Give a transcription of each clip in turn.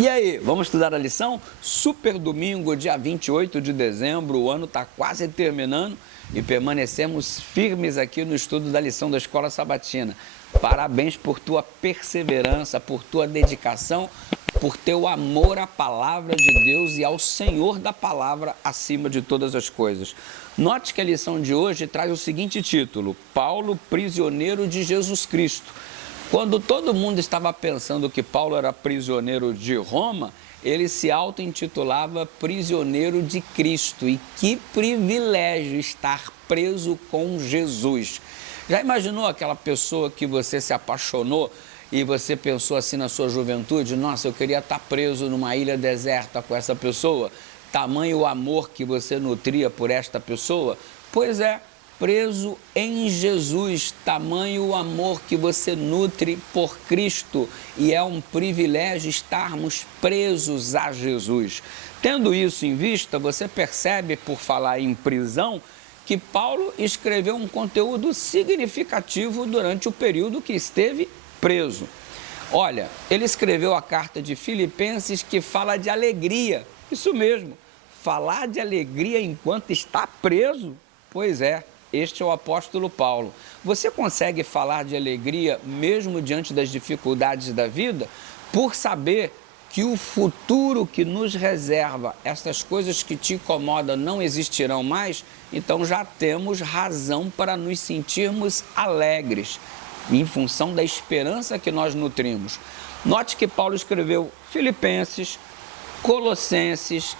E aí, vamos estudar a lição? Super domingo, dia 28 de dezembro, o ano está quase terminando e permanecemos firmes aqui no estudo da lição da Escola Sabatina. Parabéns por tua perseverança, por tua dedicação, por teu amor à palavra de Deus e ao Senhor da palavra acima de todas as coisas. Note que a lição de hoje traz o seguinte título: Paulo, prisioneiro de Jesus Cristo. Quando todo mundo estava pensando que Paulo era prisioneiro de Roma, ele se auto-intitulava prisioneiro de Cristo. E que privilégio estar preso com Jesus. Já imaginou aquela pessoa que você se apaixonou e você pensou assim na sua juventude? Nossa, eu queria estar preso numa ilha deserta com essa pessoa. Tamanho o amor que você nutria por esta pessoa? Pois é. Preso em Jesus, tamanho o amor que você nutre por Cristo, e é um privilégio estarmos presos a Jesus. Tendo isso em vista, você percebe, por falar em prisão, que Paulo escreveu um conteúdo significativo durante o período que esteve preso. Olha, ele escreveu a carta de Filipenses que fala de alegria, isso mesmo, falar de alegria enquanto está preso, pois é. Este é o apóstolo Paulo. Você consegue falar de alegria mesmo diante das dificuldades da vida? Por saber que o futuro que nos reserva, essas coisas que te incomodam não existirão mais, então já temos razão para nos sentirmos alegres, em função da esperança que nós nutrimos. Note que Paulo escreveu Filipenses, Colossenses,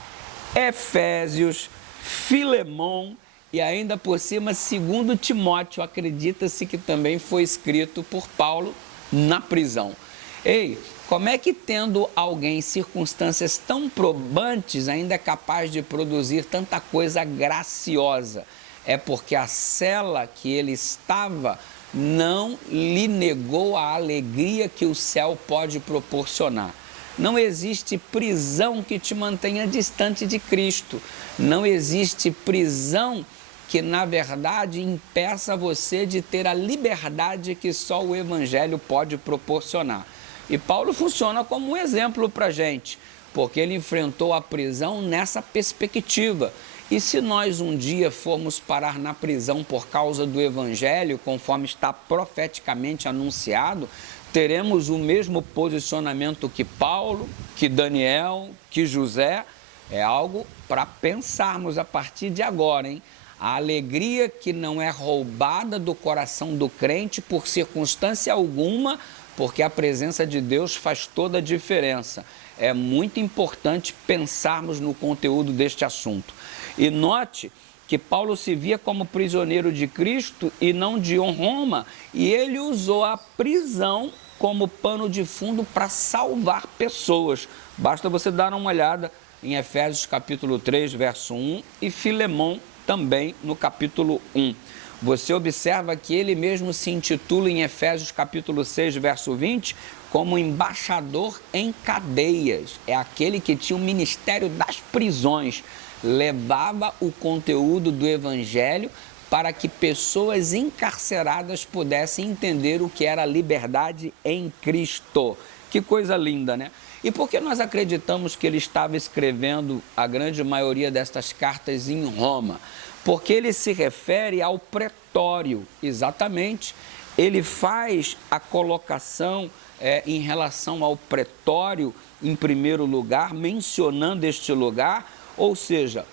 Efésios, Filemão, e ainda por cima, 2 Timóteo, acredita-se que também foi escrito por Paulo na prisão. Ei, como é que tendo alguém em circunstâncias tão probantes ainda é capaz de produzir tanta coisa graciosa? É porque a cela que ele estava não lhe negou a alegria que o céu pode proporcionar. Não existe prisão que te mantenha distante de Cristo. Não existe prisão que, na verdade, impeça você de ter a liberdade que só o Evangelho pode proporcionar. E Paulo funciona como um exemplo para a gente, porque ele enfrentou a prisão nessa perspectiva. E se nós um dia formos parar na prisão por causa do Evangelho, conforme está profeticamente anunciado, teremos o mesmo posicionamento que Paulo, que Daniel, que José. É algo para pensarmos a partir de agora, hein? A alegria que não é roubada do coração do crente por circunstância alguma, porque a presença de Deus faz toda a diferença. É muito importante pensarmos no conteúdo deste assunto. E note que Paulo se via como prisioneiro de Cristo e não de Roma, e ele usou a prisão como pano de fundo para salvar pessoas. Basta você dar uma olhada em Efésios capítulo 3, verso 1 e Filemão também no capítulo 1. Você observa que ele mesmo se intitula em Efésios capítulo 6, verso 20, como embaixador em cadeias. É aquele que tinha o ministério das prisões, levava o conteúdo do Evangelho para que pessoas encarceradas pudessem entender o que era a liberdade em Cristo. Que coisa linda, né? E por que nós acreditamos que ele estava escrevendo a grande maioria destas cartas em Roma? Porque ele se refere ao pretório, exatamente. Ele faz a colocação em relação ao pretório, em primeiro lugar, mencionando este lugar, ou seja,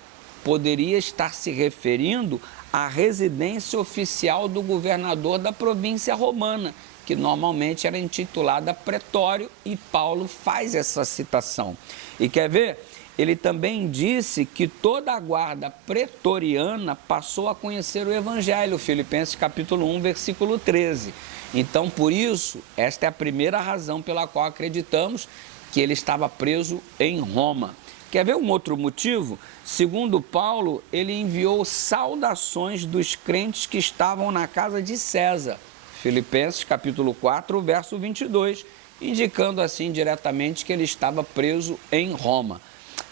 poderia estar se referindo à residência oficial do governador da província romana, que normalmente era intitulada Pretório, e Paulo faz essa citação. E quer ver? Ele também disse que toda a guarda pretoriana passou a conhecer o Evangelho, Filipenses capítulo 1, versículo 13. Então, por isso, esta é a primeira razão pela qual acreditamos que ele estava preso em Roma. Quer ver um outro motivo? Segundo Paulo, ele enviou saudações dos crentes que estavam na casa de César. Filipenses capítulo 4, verso 22, indicando assim diretamente que ele estava preso em Roma.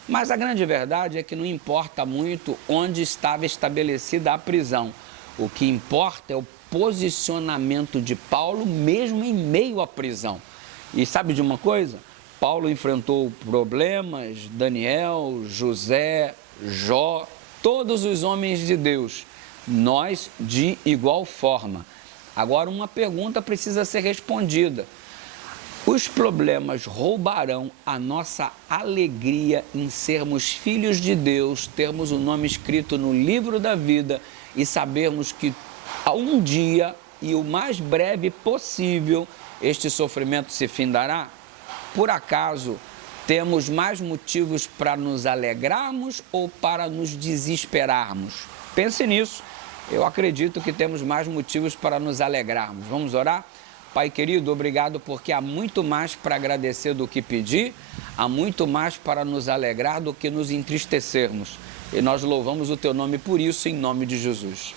Mas a grande verdade é que não importa muito onde estava estabelecida a prisão. O que importa é o posicionamento de Paulo mesmo em meio à prisão. E sabe de uma coisa? Paulo enfrentou problemas, Daniel, José, Jó, todos os homens de Deus, nós de igual forma. Agora, uma pergunta precisa ser respondida. Os problemas roubarão a nossa alegria em sermos filhos de Deus, termos o nome escrito no livro da vida e sabermos que um dia, e o mais breve possível, este sofrimento se findará? Por acaso, temos mais motivos para nos alegrarmos ou para nos desesperarmos? Pense nisso. Eu acredito que temos mais motivos para nos alegrarmos. Vamos orar? Pai querido, obrigado porque há muito mais para agradecer do que pedir, há muito mais para nos alegrar do que nos entristecermos. E nós louvamos o teu nome por isso, em nome de Jesus.